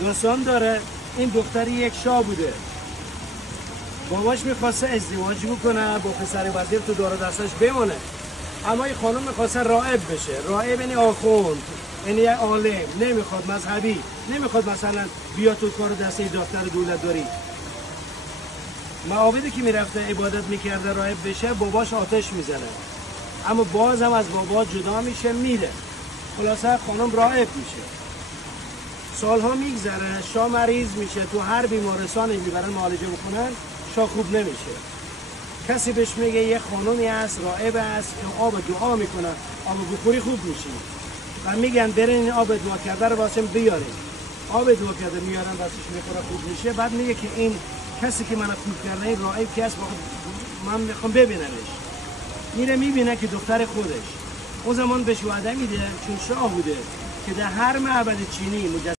داستان داره این دختری یک شاه بوده، باباش میخواسته ازدواج بکنه با پسر وزیر تو دار دستش بمونه، اما این خانم میخواسته راهب بشه. راهب یعنی آخوند، یعنی عالم، نمیخواد مذهبی، نمیخواد مثلا بیا تو کار دسته دفتر دولت داری. معابدی که میرفته عبادت میکرده راهب بشه، باباش آتش میزنه، اما باز هم از بابا جدا میشه میره. خلاصه خانم راهب میشه. سالها میگذره، شاه مریض میشه، تو هر بیمارستانی میبرن معالجه بکنن، شاه خوب نمیشه. کسی بهش میگه یه خانومی هست راهب است که آب دعا میکنه، آب بخوری خوب میشی. و میگن برین این آب دعا کرده رو واسه بیارین. آب دعا کرده میارن واسش میخوره خوب میشه. بعد میگه که این کسی که منو خوب کرده این راهب کی است، من میخوام ببینمش. میره میبینه که دختر خودش. اون زمان بهش وعده میده چون شاه بوده که در هر معبد چینی